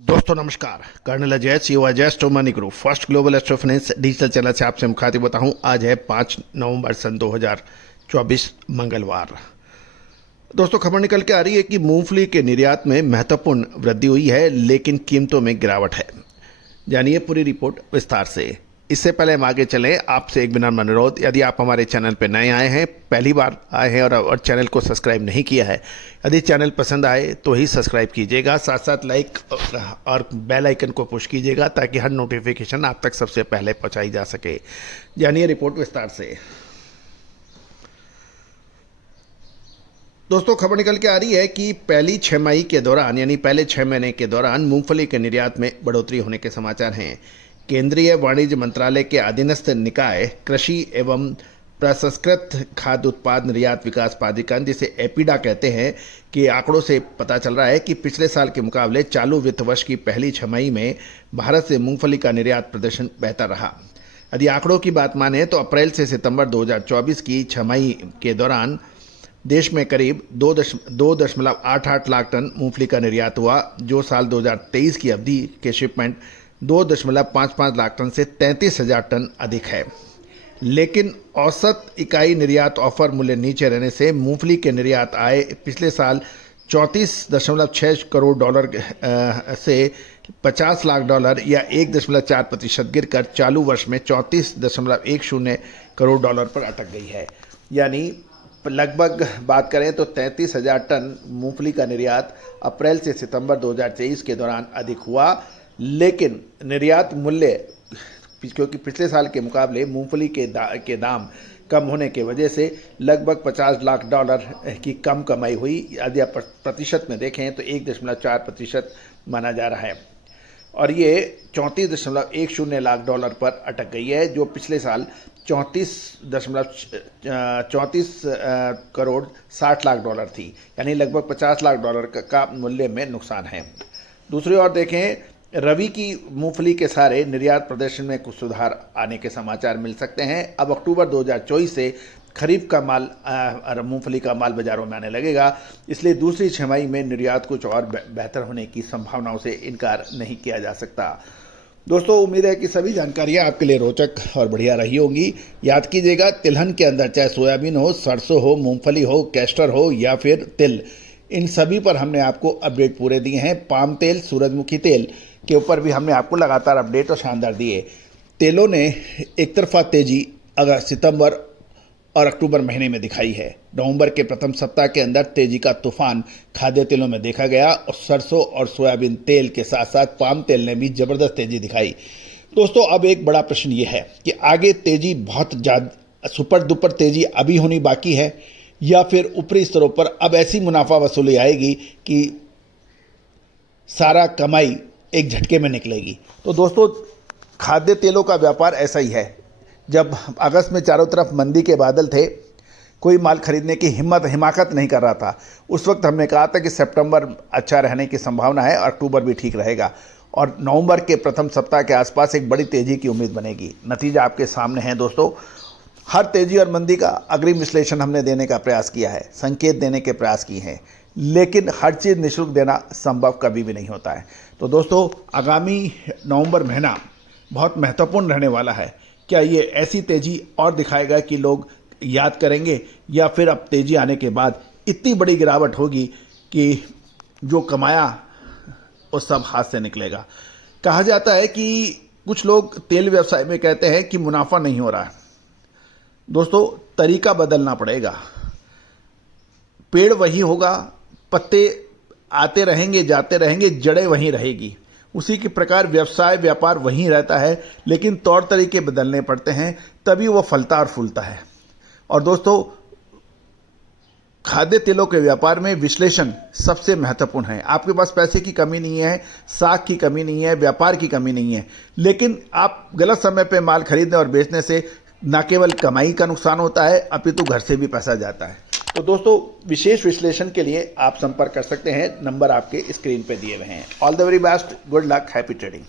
दोस्तों नमस्कार। Colonel Ajay CO Ajay स्टो money group first global astro finance digital channel से आपसे मुखातिब होता हूं। आज है 5 नवंबर सन 2024 मंगलवार। दोस्तों खबर निकल के आ रही है कि मूंगफली के निर्यात में महत्वपूर्ण वृद्धि हुई है, लेकिन कीमतों में गिरावट है। जानिए पूरी रिपोर्ट विस्तार से। इससे पहले हम आगे चलें, आपसे एक विनम्र अनुरोध, यदि आप हमारे चैनल पर नए आए हैं, पहली बार आए हैं और चैनल को सब्सक्राइब नहीं किया है, यदि चैनल पसंद आए तो ही सब्सक्राइब कीजिएगा। साथ साथ लाइक और बेल आइकन को पुश कीजिएगा ताकि हर नोटिफिकेशन आप तक सबसे पहले पहुंचाई जा सके। जानिए रिपोर्ट विस्तार से। दोस्तों खबर निकल के आ रही है कि पहली छमाही के दौरान यानी पहले 6 महीने के दौरान मूंगफली के निर्यात में बढ़ोतरी होने के समाचार हैं। केंद्रीय वाणिज्य मंत्रालय के अधीनस्थ निकाय कृषि एवं प्रसंस्कृत खाद्य उत्पाद निर्यात विकास प्राधिकरण, जिसे एपीडा कहते हैं, के आंकड़ों से पता चल रहा है कि पिछले साल के मुकाबले चालू वित्त वर्ष की पहली छमाही में भारत से मूंगफली का निर्यात प्रदर्शन बेहतर रहा। यदि आंकड़ों की बात माने तो अप्रैल से सितंबर 2024 की छमाही के दौरान देश में करीब 2.88 लाख टन मूंगफली का निर्यात हुआ, जो साल 2023 की अवधि के शिपमेंट 2.55 लाख टन से 33,000 टन अधिक है। लेकिन औसत इकाई निर्यात ऑफर मूल्य नीचे रहने से मूंगफली के निर्यात आय पिछले साल 34.6 करोड़ डॉलर से 50 लाख डॉलर या 1.4% गिरकर चालू वर्ष में 34.10 करोड़ डॉलर पर अटक गई है। यानी लगभग बात करें तो 33,000 टन मूंगफली का निर्यात अप्रैल से सितंबर 2023 के दौरान अधिक हुआ, लेकिन निर्यात मूल्य, क्योंकि पिछले साल के मुकाबले मूंगफली के दाम कम होने की वजह से लगभग 50 लाख डॉलर की कम कमाई हुई। यदि आप प्रतिशत में देखें तो 1.4% माना जा रहा है और ये 34.10 लाख डॉलर पर अटक गई है, जो पिछले साल 34 करोड़ 60 लाख डॉलर थी। यानी लगभग 50 लाख डॉलर का मूल्य में नुकसान है। दूसरी ओर देखें, रबी की मूंगफली के सारे निर्यात प्रदर्शन में कुछ सुधार आने के समाचार मिल सकते हैं। अब अक्टूबर 2024 से खरीफ का माल मूंगफली का माल बाजारों में आने लगेगा, इसलिए दूसरी छमाही में निर्यात कुछ और बेहतर होने की संभावनाओं से इनकार नहीं किया जा सकता। दोस्तों उम्मीद है कि सभी जानकारियां आपके लिए रोचक और बढ़िया रही होंगी। याद कीजिएगा, तिलहन के अंदर चाहे सोयाबीन हो, सरसों हो, मूंगफली हो, कैस्टर हो या फिर तिल, इन सभी पर हमने आपको अपडेट पूरे दिए हैं। पाम तेल, सूरजमुखी तेल के ऊपर भी हमने आपको लगातार अपडेट और शानदार दिए। तेलों ने एक तरफा तेजी अगस्त, सितंबर और अक्टूबर महीने में दिखाई है। नवंबर के प्रथम सप्ताह के अंदर तेजी का तूफान खाद्य तेलों में देखा गया और सरसों और सोयाबीन तेल के साथ साथ पाम तेल ने भी जबरदस्त तेजी दिखाई। दोस्तों अब एक बड़ा प्रश्न ये है कि आगे तेजी बहुत ज़्यादा सुपर दुपर तेजी अभी होनी बाकी है या फिर ऊपरी स्तरों पर अब ऐसी मुनाफा वसूली आएगी कि सारा कमाई एक झटके में निकलेगी। तो दोस्तों खाद्य तेलों का व्यापार ऐसा ही है। जब अगस्त में चारों तरफ मंदी के बादल थे, कोई माल खरीदने की हिमाकत नहीं कर रहा था, उस वक्त हमने कहा था कि सितंबर अच्छा रहने की संभावना है और अक्टूबर भी ठीक रहेगा और नवंबर के प्रथम सप्ताह के आसपास एक बड़ी तेजी की उम्मीद बनेगी। नतीजा आपके सामने है दोस्तों। हर तेजी और मंदी का अग्रिम विश्लेषण हमने देने का प्रयास किया है, संकेत देने के प्रयास किए हैं, लेकिन हर चीज़ निःशुल्क देना संभव कभी भी नहीं होता है। तो दोस्तों आगामी नवंबर महीना बहुत महत्वपूर्ण रहने वाला है। क्या ये ऐसी तेजी और दिखाएगा कि लोग याद करेंगे या फिर अब तेजी आने के बाद इतनी बड़ी गिरावट होगी कि जो कमाया वो सब हाथ से निकलेगा। कहा जाता है कि कुछ लोग तेल व्यवसाय में कहते हैं कि मुनाफा नहीं हो रहा है। दोस्तों तरीका बदलना पड़ेगा। पेड़ वही होगा, पत्ते आते रहेंगे जाते रहेंगे, जड़ें वहीं रहेगी। उसी के प्रकार व्यवसाय व्यापार वहीं रहता है, लेकिन तौर तरीके बदलने पड़ते हैं, तभी वो फलता और फूलता है। और दोस्तों खाद्य तेलों के व्यापार में विश्लेषण सबसे महत्वपूर्ण है। आपके पास पैसे की कमी नहीं है, साख की कमी नहीं है, व्यापार की कमी नहीं है, लेकिन आप गलत समय पे माल खरीदने और बेचने से न केवल कमाई का नुकसान होता है, अपितु घर से भी पैसा जाता है। तो दोस्तों विशेष विश्लेषण के लिए आप संपर्क कर सकते हैं, नंबर आपके स्क्रीन पे दिए हुए हैं। All the very best, good luck, happy trading.